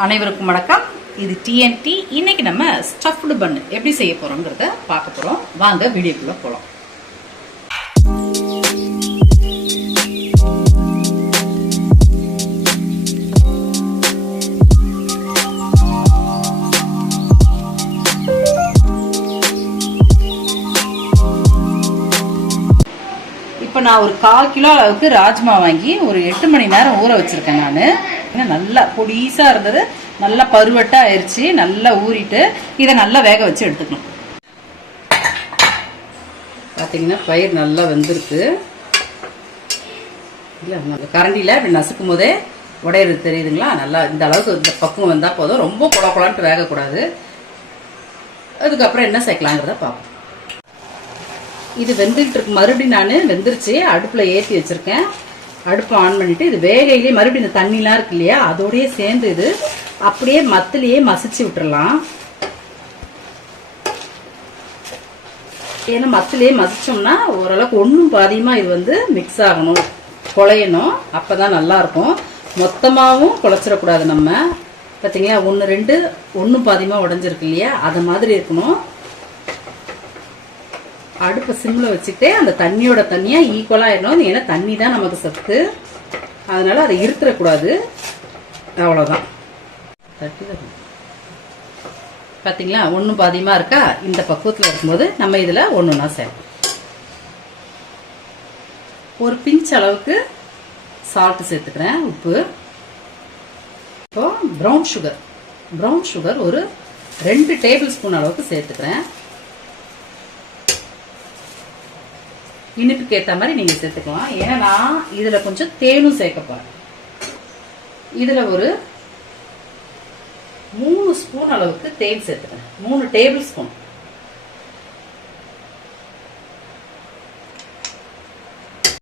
அனைவருக்கும் வணக்கம். இது டிஎன்டி. இன்னைக்கு நம்ம ஸ்டஃப்டு பன் எப்படி செய்ய போறோம்ங்கறத பார்க்க போறோம். வாங்க வீடியோக்குள்ள போலாம். இப்போ நான் ஒரு 1/4 கிலோ அளவுக்கு ராஜ்மா வாங்கி ஒரு 8 மணி நேரம் ஊற வச்சிருக்கேன். நான் நல்லா பொடிசா இருந்தது, நல்லா பருவட்டா ஆயிடுச்சு. நல்லா ஊறிட்டு இதை நல்லா வேக வச்சு எடுத்துக்கணும். பார்த்தீங்கன்னா பயிர் நல்லா வெந்திருக்கு. இல்லை கரண்டியில் இப்படி நசுக்கும் போதே உடையிறது தெரியுதுங்களா? நல்லா இந்த அளவுக்கு இந்த பக்குவம் வந்தால் போதும். ரொம்ப குழக்குலான்ட்டு வேகக்கூடாது. அதுக்கப்புறம் என்ன சேர்க்கலாங்கிறத பார்ப்போம். இது வெந்துகிட்டு இருக்கு. மறுபடியும் நான் வெந்துருச்சு, அடுப்பில் ஏற்றி வச்சிருக்கேன். அடுப்பை ஆன் பண்ணிட்டு இது வேகையிலேயே மறுபடியும் இந்த தண்ணிலாம் இருக்கு இல்லையா, அதோடய சேர்ந்து இது அப்படியே மத்திலேயே மசிச்சு விட்டுறலாம். ஏன்னா மத்திலேயே மசிச்சோம்னா ஓரளவுக்கு ஒன்றும் பாதியமாக இது வந்து மிக்ஸ் ஆகணும், குழையணும். அப்போ தான் நல்லாயிருக்கும். மொத்தமாகவும் குழைச்சிடக்கூடாது. நம்ம பார்த்தீங்களா, 1 2 ஒன்றும் பாதியமாக உடஞ்சிருக்கு இல்லையா, அது மாதிரி இருக்கணும். அடுப்பை சிம்மில் வச்சுக்கிட்டே அந்த தண்ணியோட தண்ணியாக ஈக்குவலாக ஆயிடணும். ஏன்னா தண்ணி தான் நமக்கு சத்து, அதனால அதை இருத்துறக்கூடாது. அவ்வளோதான். பார்த்தீங்களா, ஒன்றும் பாதியமாக இருக்கா? இந்த பக்குவத்தில் இருக்கும்போது நம்ம இதில் ஒன்றுனா சேர்ப்போம். ஒரு பிஞ்ச் அளவுக்கு சால்ட்டு சேர்த்துக்கிறேன், உப்பு. இப்போ ப்ரௌன் சுகர் ஒரு 2 டேபிள் ஸ்பூன் அளவுக்கு சேர்த்துக்கிறேன். இனிப்புக்கு ஏற்ற மாதிரி நீங்கள் சேர்த்துக்கலாம். ஏன்னா நான் இதில் கொஞ்சம் தேனும் சேர்க்க போகிறேன். இதில் ஒரு 3 ஸ்பூன் அளவுக்கு தேன் சேர்த்துக்கிறேன். 3 டேபிள் ஸ்பூன்.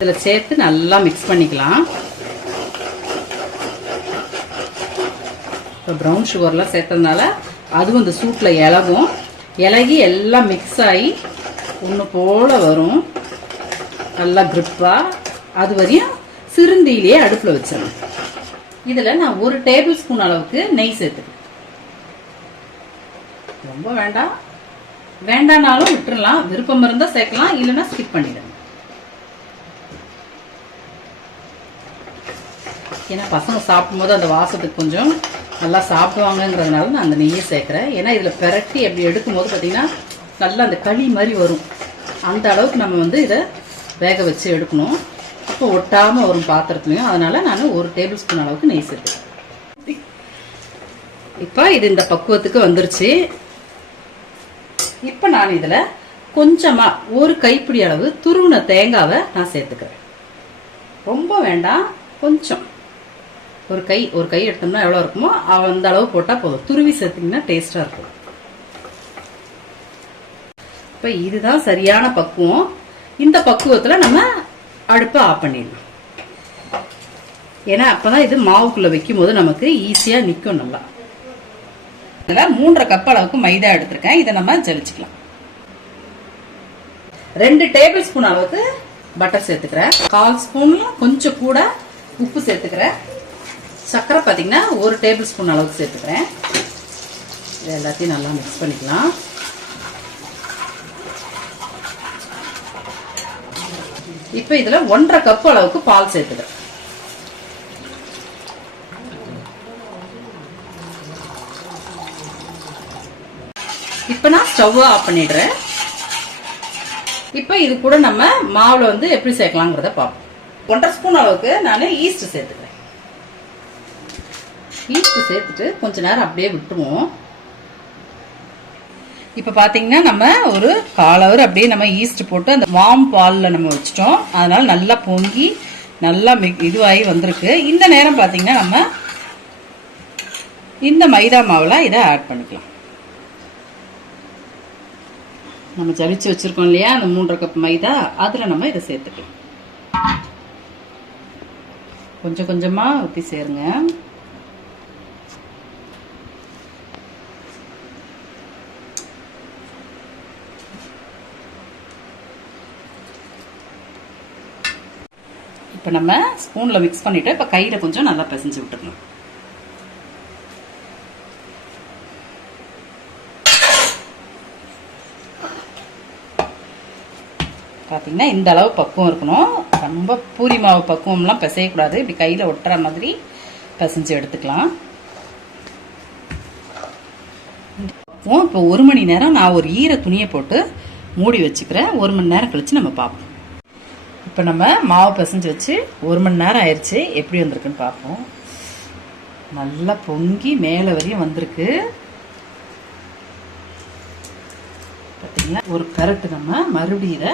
இதில் சேர்த்து நல்லா மிக்ஸ் பண்ணிக்கலாம். இப்போ ப்ரௌன் சுகர்லாம் சேர்த்ததுனால அதுவும் இந்த சூட்டில் இலகி எல்லாம் மிக்ஸ் ஆகி ஒன்று போல் வரும். நல்லா கிரிப்பா. அது வரையும் சிறுந்தியிலேயே அடுப்பில் வச்சிடணும். இதில் நான் 1 டேபிள் ஸ்பூன் அளவுக்கு நெய் சேர்த்துக்கிறேன். ரொம்ப வேண்டானாலும் விட்டுறலாம். விருப்பம் இருந்தால் சேர்க்கலாம், இல்லைன்னா ஸ்கிப் பண்ணிடணும். ஏன்னா பசங்க சாப்பிடும்போது அந்த வாசத்துக்கு கொஞ்சம் நல்லா சாப்பிடுவாங்கங்கிறதுனால நான் அந்த நெய்யை சேர்க்குறேன். ஏன்னா இதில் பெரட்டி அப்படி எடுக்கும்போது பார்த்தீங்கன்னா நல்லா அந்த களி மாதிரி வரும். அந்த அளவுக்கு நம்ம வந்து இதை வேக வச்சு எடுக்கணும். அப்போ ஒட்டாமல் வரும் பாத்திரத்துலையும். அதனால நான் 1 டேபிள் ஸ்பூன் அளவுக்கு நெய் சேர்த்துக்கிறேன். இப்போ இது இந்த பக்குவத்துக்கு வந்துருச்சு. இப்போ நான் இதில் கொஞ்சமாக 1 கைப்பிடி அளவு துருவின தேங்காவை நான் சேர்த்துக்கிறேன். ரொம்ப வேண்டாம், கொஞ்சம் ஒரு கை எடுத்தோம்னா எவ்வளோ இருக்குமோ அந்த அளவு போட்டால் போதும். துருவி சேர்த்திங்கன்னா டேஸ்ட்டாக இருக்கும். இப்போ இதுதான் சரியான பக்குவம். இந்த பக்குவத்தில் நம்ம அடுப்பை ஆஃப் பண்ணிடலாம். ஏன்னா அப்போதான் இது மாவுக்குள்ளே வைக்கும் போது நமக்கு ஈஸியாக நிற்கும் நல்லா. இதில் 3.5 கப் அளவுக்கு மைதா எடுத்திருக்கேன். இதை நம்ம ஜலிச்சுக்கலாம். 2 டேபிள் ஸ்பூன் அளவுக்கு பட்டர் சேர்த்துக்கிறேன். 1/4 ஸ்பூன்ல கொஞ்சம் கூட உப்பு சேர்த்துக்கிறேன். சர்க்கரை பார்த்தீங்கன்னா 1 டேபிள் ஸ்பூன் அளவுக்கு சேர்த்துக்கிறேன். இது எல்லாத்தையும் நல்லா மிக்ஸ் பண்ணிக்கலாம். இப்போ இதில் 1.5 கப் அளவுக்கு பால் சேர்த்துக்கிறேன். இப்போ நான் ஸ்டவ் ஆஃப் பண்ணிடுறேன். இப்போ இது கூட நம்ம மாவில் வந்து எப்படி சேர்க்கலாங்கிறத பார்ப்போம். 1.5 ஸ்பூன் அளவுக்கு நான் ஈஸ்ட் சேர்த்துக்கிறேன். ஈஸ்ட் சேர்த்துட்டு கொஞ்ச நேரம் அப்படியே விட்டுருவோம். இப்போ பார்த்தீங்கன்னா நம்ம ஒரு 1/4 ஹவர் அப்படியே நம்ம ஈஸ்ட் போட்டு அந்த வார்ம் பாலில் நம்ம வச்சிட்டோம். அதனால நல்லா பொங்கி நல்லா இதுவாகி வந்திருக்கு. இந்த நேரம் பார்த்தீங்கன்னா நம்ம இந்த மைதா மாவில் இதை ஆட் பண்ணிக்கலாம். நம்ம ஜலிச்சு வச்சிருக்கோம் இல்லையா, அந்த 3.5 கப் மைதா, அதில் நம்ம இதை சேர்த்துக்கலாம். கொஞ்சம் கொஞ்சமாக ஊற்றி சேருங்க. இப்போ நம்ம ஸ்பூனில் மிக்ஸ் பண்ணிவிட்டு இப்போ கையில் கொஞ்சம் நல்லா பிசைஞ்சு விட்டுருணும். பார்த்தீங்கன்னா இந்த அளவு பக்குவம் இருக்கணும். ரொம்ப பூரி மாவு பக்குவம்லாம் பிசையக்கூடாது. இப்படி கையில் ஒட்டுற மாதிரி பிசைஞ்சு எடுத்துக்கலாம். இப்போ 1 மணி நேரம் நான் ஒரு ஈர துணியை போட்டு மூடி வச்சுக்கிறேன். 1 மணி நேரம் கழிச்சு நம்ம பார்ப்போம். இப்போ நம்ம மாவு பிசைஞ்சு வச்சு 1 மணி நேரம் ஆயிடுச்சு. எப்படி வந்திருக்குன்னு பார்ப்போம். நல்லா பொங்கி மேலே வரையும் வந்திருக்கு. பார்த்தீங்களா, ஒரு பெரட்டு நம்ம மறுபடியும் இதை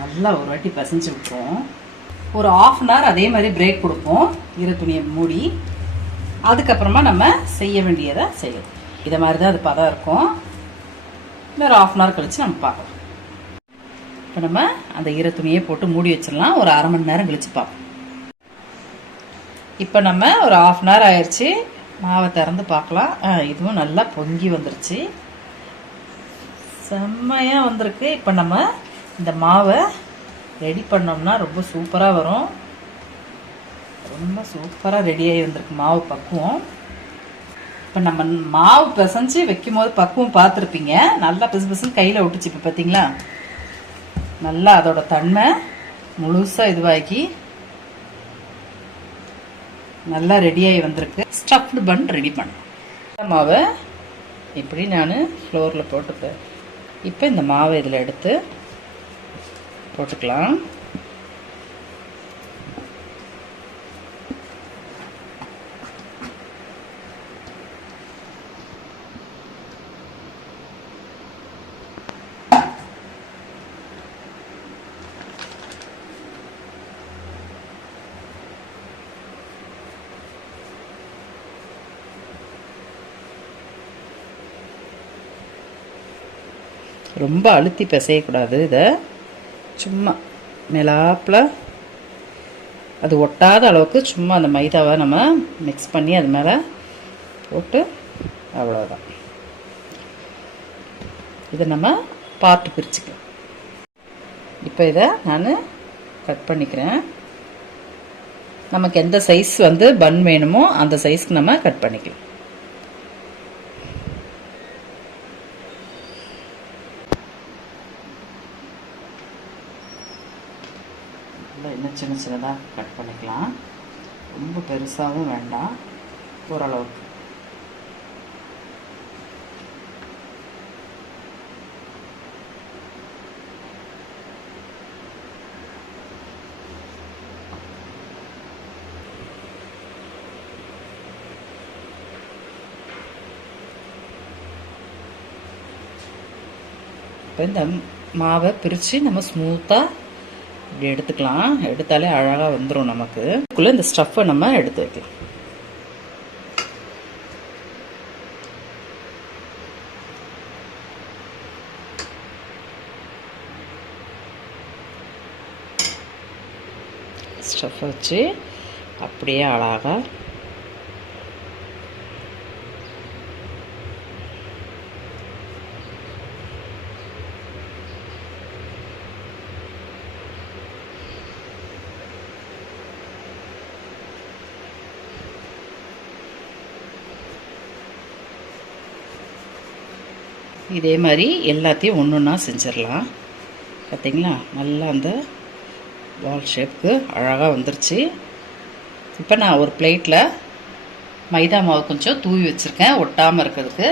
நல்லா ஒரு வாட்டி பிசைஞ்சு விட்டுருவோம். ஒரு 1/2 அன் ஹவர் அதே மாதிரி பிரேக் கொடுப்போம், ஈர துணியை மூடி. அதுக்கப்புறமா நம்ம செய்ய வேண்டியதை செய்யணும். இதை மாதிரி தான் அது பதம் இருக்கும். இன்னொரு 1/2 அன் ஹவர் கழிச்சு நம்ம பார்க்கலாம். இப்போ நம்ம அந்த ஈர துணியை போட்டு மூடி வச்சிடலாம். ஒரு 1/2 மணி நேரம் கழிச்சு பார்ப்போம். இப்போ நம்ம ஒரு 1/2 அன் ஹவர் ஆயிடுச்சு. மாவை திறந்து பார்க்கலாம். இதுவும் நல்லா பொங்கி வந்துருச்சு, செம்மையாக வந்திருக்கு. இப்போ நம்ம இந்த மாவை ரெடி பண்ணோம்னா ரொம்ப சூப்பராக வரும். ரொம்ப சூப்பராக ரெடியாகி வந்திருக்கு மாவு பக்குவம். இப்போ நம்ம மாவு பிசைஞ்சு வைக்கும் போது பக்குவம் பார்த்துருப்பீங்க. நல்லா பிசு பிசுன்னு கையில் ஒட்டுச்சு. இப்போ பார்த்தீங்களா, நல்லா அதோட தன்மை முழுசாக இதுவாகி நல்லா ரெடியாகி வந்திருக்கு. ஸ்டஃப்டு பன் ரெடி பண்ணேன். மாவை இப்படி நான் ஃப்ளோரில் போட்டுப்பேன். இப்போ இந்த மாவை இதில் எடுத்து போட்டுக்கலாம். ரொம்ப அழுத்தி பிசையக்கூடாது. இதை சும்மா மேலாப்பில் அது ஒட்டாத அளவுக்கு சும்மா அந்த மைதாவை நம்ம மிக்ஸ் பண்ணி அது மேலே போட்டு, அவ்வளோதான். இதை நம்ம பார்த்து பிரிச்சுக்கலாம். இப்போ இதை நான் கட் பண்ணிக்கிறேன். நமக்கு எந்த சைஸ் பன் வேணுமோ அந்த சைஸ்க்கு நம்ம கட் பண்ணிக்கலாம். இன்னும் சின்ன சின்னதாக கட் பண்ணிக்கலாம். ரொம்ப பெருசாகவும் வேண்டாம், ஓரளவுக்கு. இப்போ இந்த மாவை பிரித்து நம்ம ஸ்மூத்தாக இப்படி எடுத்துக்கலாம். எடுத்தாலே அழகாக வந்துடும் நமக்கு. இதுக்குள்ளே இந்த ஸ்டஃப்பை நம்ம எடுத்து வைக்கலாம். ஸ்டஃப் வச்சு அப்படியே அழகாக இதே மாதிரி எல்லாத்தையும் ஒன்று ஒன்றா செஞ்சிடலாம். பார்த்தீங்களா, நல்லா அந்த பால் ஷேப்புக்கு அழகாக வந்துருச்சு. இப்போ நான் ஒரு பிளேட்டில் மைதா மாவு கொஞ்சம் தூவி வச்சுருக்கேன் ஒட்டாமல் இருக்கிறதுக்கு.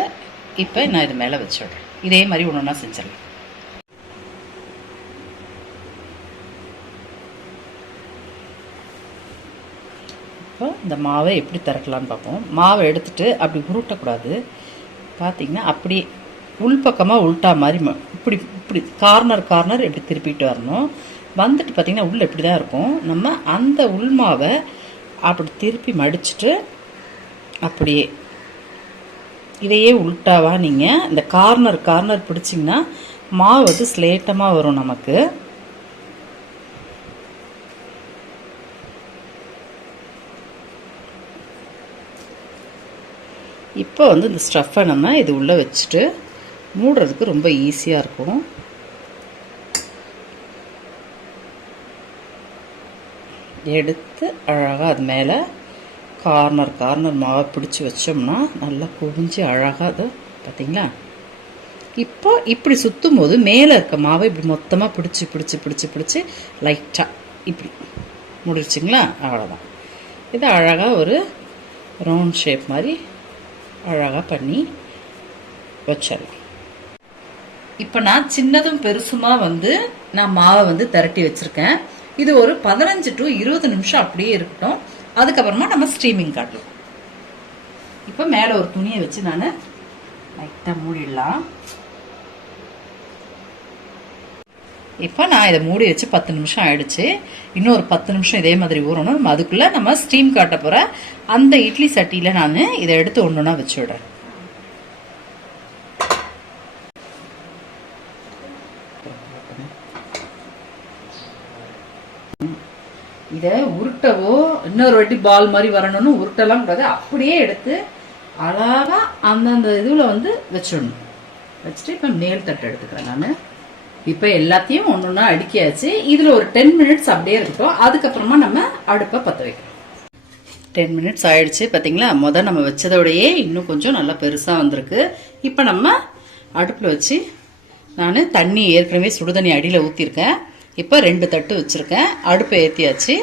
இப்போ நான் இது மேலே வச்சுடுறேன். இதே மாதிரி ஒன்று ஒன்றா செஞ்சிடலாம். இப்போ இந்த மாவை எப்படி திறக்கலான்னு பார்ப்போம். மாவை எடுத்துகிட்டு அப்படி உருட்டக்கூடாது. பார்த்திங்கன்னா அப்படி உள்பக்கமாக உள்ட்டா மாதிரி இப்படி இப்படி கார்னர் இப்படி திருப்பிட்டு வரணும். வந்துட்டு பார்த்திங்கன்னா உள்ள இப்படி தான் இருக்கும். நம்ம அந்த உள் மாவை அப்படி திருப்பி மடிச்சுட்டு அப்படியே இதையே உள்ட்டாவா நீங்கள் இந்த கார்னர் பிடிச்சிங்கன்னா மாவு ஸ்லேட்டமாக வரும் நமக்கு. இப்போ இந்த ஸ்டஃப்பை நம்ம இது உள்ளே வச்சுட்டு மூடுறதுக்கு ரொம்ப ஈஸியாக இருக்கும். எடுத்து அழகாக அது மேலே கார்னர் மாவை பிடிச்சி வச்சோம்னா நல்லா குவிஞ்சு அழகாக அது பார்த்திங்களா இப்போ இப்படி சுற்றும் போது மேலே இருக்க மாவை இப்படி மொத்தமாக பிடிச்சி லைட்டாக இப்படி முடிச்சுங்களா, அவ்வளோதான். இது அழகாக ஒரு ரவுண்ட் ஷேப் மாதிரி அழகாக பண்ணி வச்சிடலாம். இப்போ நான் சின்னதும் பெருசுமா நான் மாவை திரட்டி வச்சுருக்கேன். இது ஒரு 15 to 20 நிமிஷம் அப்படியே இருக்கட்டும். அதுக்கப்புறமா நம்ம ஸ்டீமிங் காட்டலாம். இப்போ மேலே ஒரு துணியை வச்சு நான் லைட்டாக மூடிடலாம். இப்போ நான் இதை மூடி வச்சு 10 நிமிஷம் ஆயிடுச்சு. இன்னொரு 10 நிமிஷம் இதே மாதிரி ஊறணும். நம்ம அதுக்குள்ளே நம்ம ஸ்டீம் காட்ட போகிற அந்த இட்லி சட்டியில் நான் இதை எடுத்து ஒன்றுனா வச்சு விடுறேன். இதை உருட்டவோ இன்னொரு வாட்டி பால் மாதிரி வரணும்னு உருட்டெல்லாம் கூடாது. அப்படியே எடுத்து அழகாக அந்தந்த இதில் வச்சிடணும். வச்சுட்டு இப்போ மேல் தட்டு எடுத்துக்கிறேன் நான். இப்போ எல்லாத்தையும் ஒன்று அடுக்கியாச்சு. இதில் ஒரு 10 மினிட்ஸ் அப்படியே இருக்கட்டும். அதுக்கப்புறமா நம்ம அடுப்பை பற்ற வைக்கிறோம். 10 மினிட்ஸ் ஆயிடுச்சு. பார்த்தீங்களா, நம்ம வச்சதோடையே இன்னும் கொஞ்சம் நல்லா பெருசாக வந்திருக்கு. இப்போ நம்ம அடுப்பில் வச்சு நான் தண்ணி ஏற்கனவே சுடுதண்ணி அடியில் ஊற்றிருக்கேன். இப்போ 2 தட்டு வச்சுருக்கேன். அடுப்பை ஏற்றியாச்சு.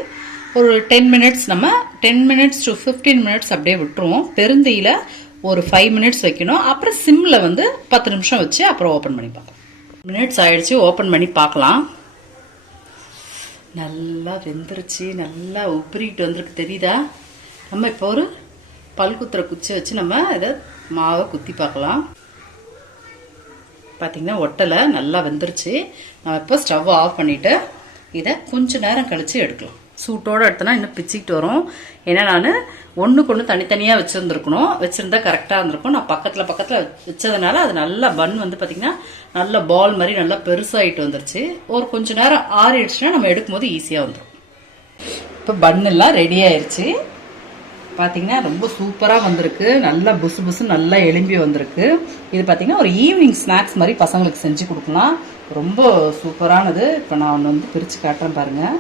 ஒரு 10 மினிட்ஸ் நம்ம 10 மினிட்ஸ் to 15 மினிட்ஸ் அப்படியே விட்டுருவோம். பெருந்தியில் ஒரு 5 மினிட்ஸ் வைக்கணும். அப்புறம் சிம்மில் 10 நிமிஷம் வச்சு அப்புறம் ஓப்பன் பண்ணி பார்க்கலாம். மினிட்ஸ் ஆயிடுச்சு. ஓப்பன் பண்ணி பார்க்கலாம். நல்லா வெந்துருச்சு. நல்லா உப்பிரிட்டு வந்திருக்கு, தெரியுதா? நம்ம இப்போ ஒரு பல்குத்துற குச்சி வச்சு நம்ம இதை மாவை குத்தி பார்க்கலாம். பார்த்தீங்கன்னா ஒட்டலை, நல்லா வெந்துருச்சு. நான் இப்போ ஸ்டவ் ஆஃப் பண்ணிவிட்டு இதை கொஞ்சம் நேரம் கழித்து எடுக்கலாம். சூட்டோடு எடுத்தனா இன்னும் பிச்சுக்கிட்டு வரும். ஏன்னா நான் ஒன்றுக்கு ஒன்று தனித்தனியாக வச்சுருந்தா கரெக்டாக இருந்திருக்கும். நான் பக்கத்தில் வச்சதுனால அது நல்லா பன் பார்த்தீங்கன்னா நல்ல பால் மாதிரி நல்லா பெருசாகிட்டு வந்துருச்சு. ஒரு கொஞ்சம் நேரம் ஆறிடுச்சுன்னா நம்ம எடுக்கும்போது ஈஸியாக வந்துடும். இப்போ பன்னெல்லாம் ரெடி ஆயிடுச்சு. பார்த்தீங்கன்னா ரொம்ப சூப்பராக வந்திருக்கு. நல்லா புசு புசு நல்லா எலும்பி வந்திருக்கு. இது பார்த்தீங்கன்னா ஒரு ஈவினிங் ஸ்நாக்ஸ் மாதிரி பசங்களுக்கு செஞ்சு கொடுக்கலாம். ரொம்ப சூப்பரானது. இப்போ நான் ஒன்று பிரித்து காட்டுறேன் பாருங்கள்.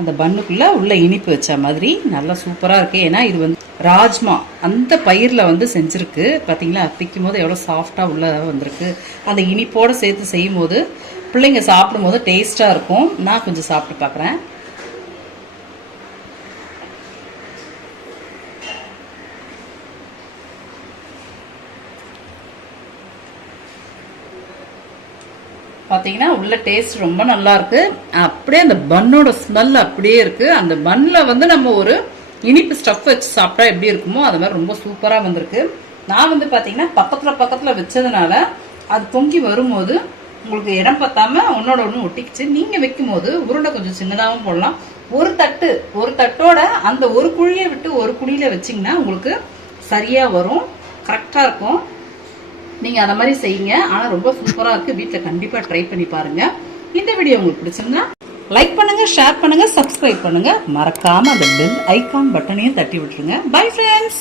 அந்த பன்னுக்குள்ளே உள்ள இனிப்பு வச்ச மாதிரி நல்லா சூப்பராக இருக்குது. ஏன்னா இது ராஜ்மா அந்த பயிரில் செஞ்சுருக்கு. பார்த்தீங்களா, பிக்கும் போது எவ்வளோ சாஃப்டாக உள்ள வந்திருக்கு. அந்த இனிப்போடு சேர்த்து செய்யும் போது பிள்ளைங்க சாப்பிடும் போது டேஸ்ட்டாக இருக்கும். நான் கொஞ்சம் சாப்பிட்டு பார்க்குறேன். பார்த்தீங்கன்னா உள்ள டேஸ்ட் ரொம்ப நல்லா இருக்கு. அப்படியே அந்த பன்னோட ஸ்மெல் அப்படியே இருக்கு. அந்த பன்ல நம்ம ஒரு இனிப்பு ஸ்டஃப் வச்சு சாப்பிட்டா எப்படி இருக்குமோ அது மாதிரி ரொம்ப சூப்பராக வந்திருக்கு. நான் பார்த்தீங்கன்னா பக்கத்தில் வச்சதுனால அது பொங்கி வரும்போது உங்களுக்கு இடம் பத்தாம ஒன்னோட ஒன்று ஒட்டிக்கிச்சு. நீங்கள் வைக்கும் போது உருண்டை கொஞ்சம் சின்னதாகவும் போடலாம். ஒரு தட்டோட அந்த ஒரு குழியை விட்டு ஒரு குழியில வச்சிங்கன்னா உங்களுக்கு சரியாக வரும், கரெக்டாக இருக்கும். நீங்கள் அதை மாதிரி செய்யுங்க. ஆனால் ரொம்ப சூப்பராக இருக்குது. வீட்டில் கண்டிப்பாக ட்ரை பண்ணி பாருங்கள். இந்த வீடியோ உங்களுக்கு பிடிச்சிருந்தா லைக் பண்ணுங்கள், ஷேர் பண்ணுங்கள், சப்ஸ்கிரைப் பண்ணுங்கள். மறக்காமல் அந்த பெல் ஐகான் பட்டனையும் தட்டி விட்டுருங்க. Bye friends.